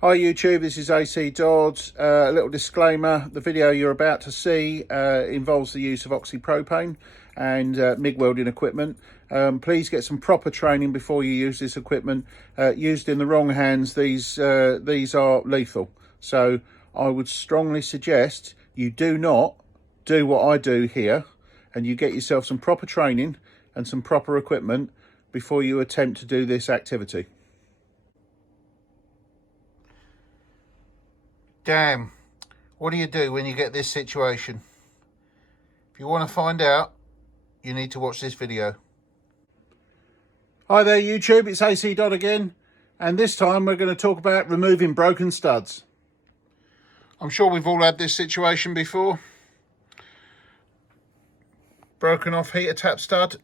Hi YouTube, this is AC Dodd. A little disclaimer, the video you're about to see involves the use of oxypropane and MIG welding equipment. Please get some proper training before you use this equipment. Used in the wrong hands, these are lethal. So I would strongly suggest you do not do what I do here, and you get yourself some proper training and some proper equipment before you attempt to do this activity. Damn, what do you do when you get this situation? If you want to find out, you need to watch this video. Hi there YouTube, it's AC Dodd again, and this time we're going to talk about removing broken studs. I'm sure we've all had this situation before. Broken off heater tap stud.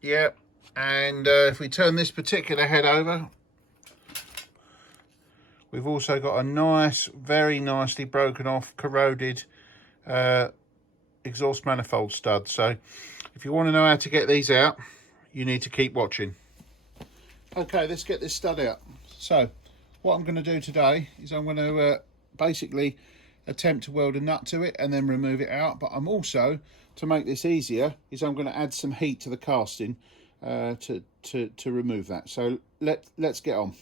Yep, and if we turn this particular head over, we've also got a nice, very nicely broken off, corroded exhaust manifold stud. So if you want to know how to get these out, you need to keep watching. Okay, let's get this stud out. So what I'm going to do today is I'm going to basically attempt to weld a nut to it and then remove it out. But I'm also, to make this easier, is I'm going to add some heat to the casting to remove that. So let's get on.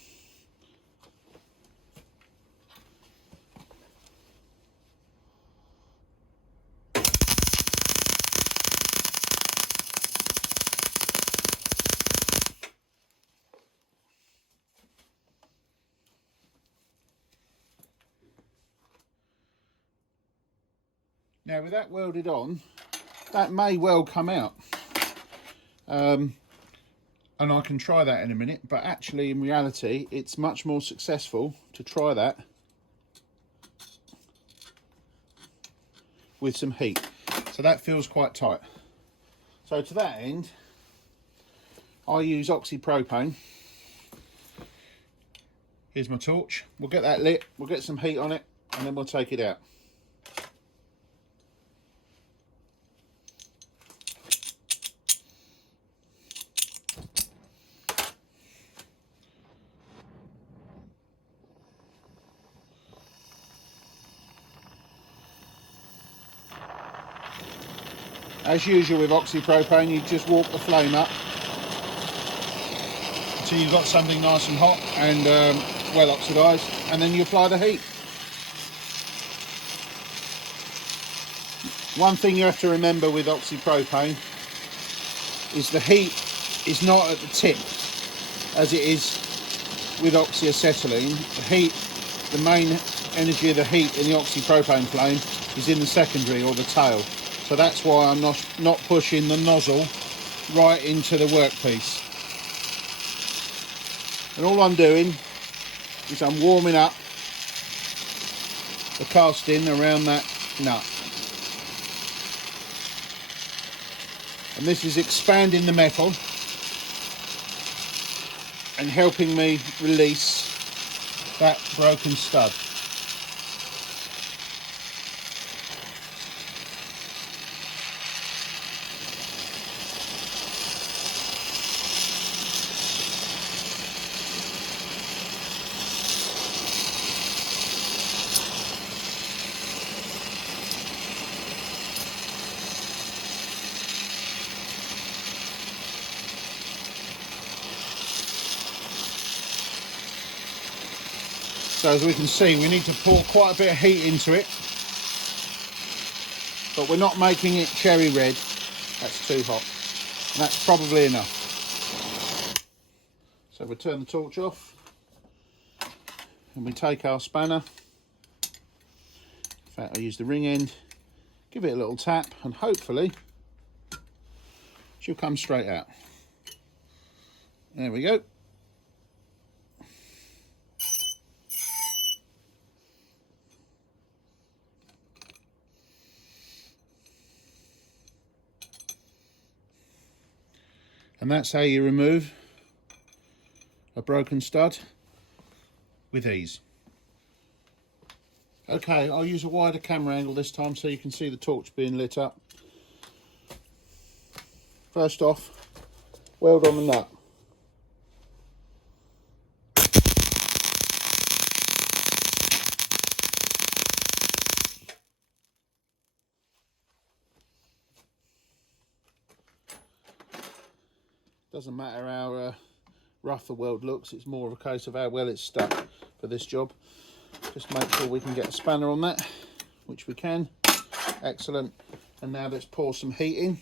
Now with that welded on, that may well come out. And I can try that in a minute, but actually in reality, it's much more successful to try that with some heat. So that feels quite tight. So to that end, I use oxypropane. Here's my torch. We'll get that lit, we'll get some heat on it, and then we'll take it out. As usual with oxypropane, you just walk the flame up until you've got something nice and hot and well oxidised, and then you apply the heat. One thing you have to remember with oxypropane is the heat is not at the tip as it is with oxyacetylene. The heat, the main energy of the heat in the oxypropane flame is in the secondary or the tail. So that's why I'm not pushing the nozzle right into the workpiece. And all I'm doing is I'm warming up the casting around that nut. And this is expanding the metal and helping me release that broken stud. So as we can see, we need to pour quite a bit of heat into it, but we're not making it cherry red. That's too hot, and that's probably enough. So we turn the torch off and we take our spanner. In fact, I use the ring end, give it a little tap, and hopefully she'll come straight out. There we go. And that's how you remove a broken stud with ease. Okay, I'll use a wider camera angle this time so you can see the torch being lit up. First off, weld on the nut. Doesn't matter how rough the weld looks, it's more of a case of how well it's stuck for this job. Just make sure we can get a spanner on that, which we can. Excellent. And now let's pour some heat in.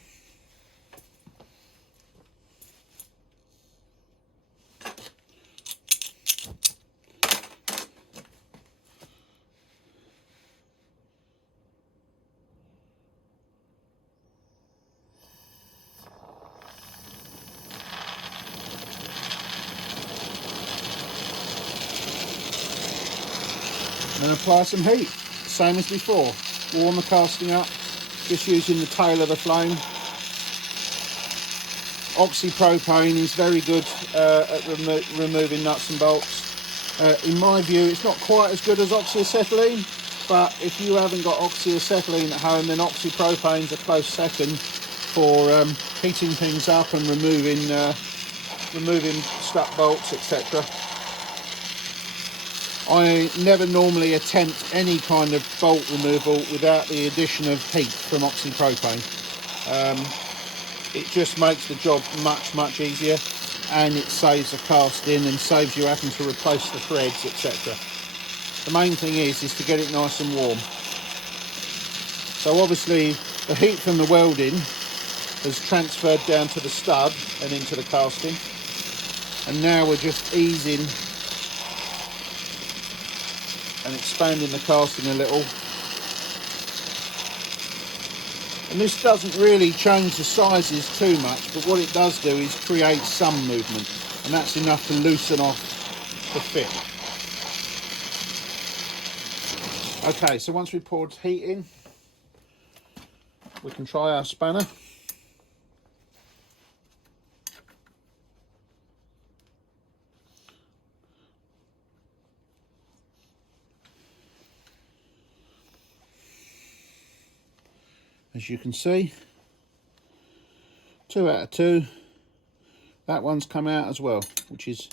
And then apply some heat, same as before. Warm the casting up, just using the tail of the flame. Oxypropane is very good at removing nuts and bolts. In my view, it's not quite as good as oxyacetylene, but if you haven't got oxyacetylene at home, then oxypropane's a close second for heating things up and removing stuck bolts, etc. I never normally attempt any kind of bolt removal without the addition of heat from oxypropane. It just makes the job much easier, and it saves the casting and saves you having to replace the threads, etc. The main thing is to get it nice and warm. So obviously the heat from the welding has transferred down to the stud and into the casting, and now we're just easing and expanding the casting a little. And this doesn't really change the sizes too much, but what it does do is create some movement, and that's enough to loosen off the fit. Okay, so once we poured heat in, we can try our spanner. As you can see, 2 out of 2. That one's come out as well, which is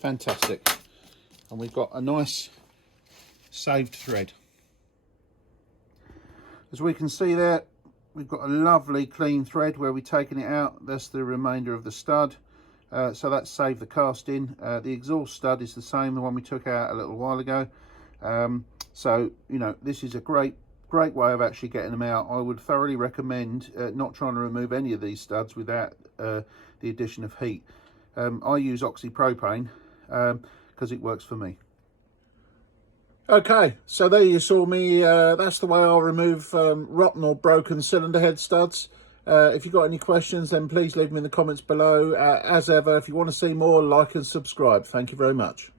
fantastic. And we've got a nice saved thread. As we can see there, we've got a lovely clean thread where we've taken it out. That's the remainder of the stud. So that's saved the casting. The exhaust stud is the same, the one we took out a little while ago. So, you know, this is a great way of actually getting them out. I would thoroughly recommend not trying to remove any of these studs without the addition of heat. I use oxypropane because it works for me. Okay, so there you saw me. That's the way I'll remove rotten or broken cylinder head studs. If you've got any questions, then please leave them in the comments below. As ever, if you want to see more, like and subscribe. Thank you very much.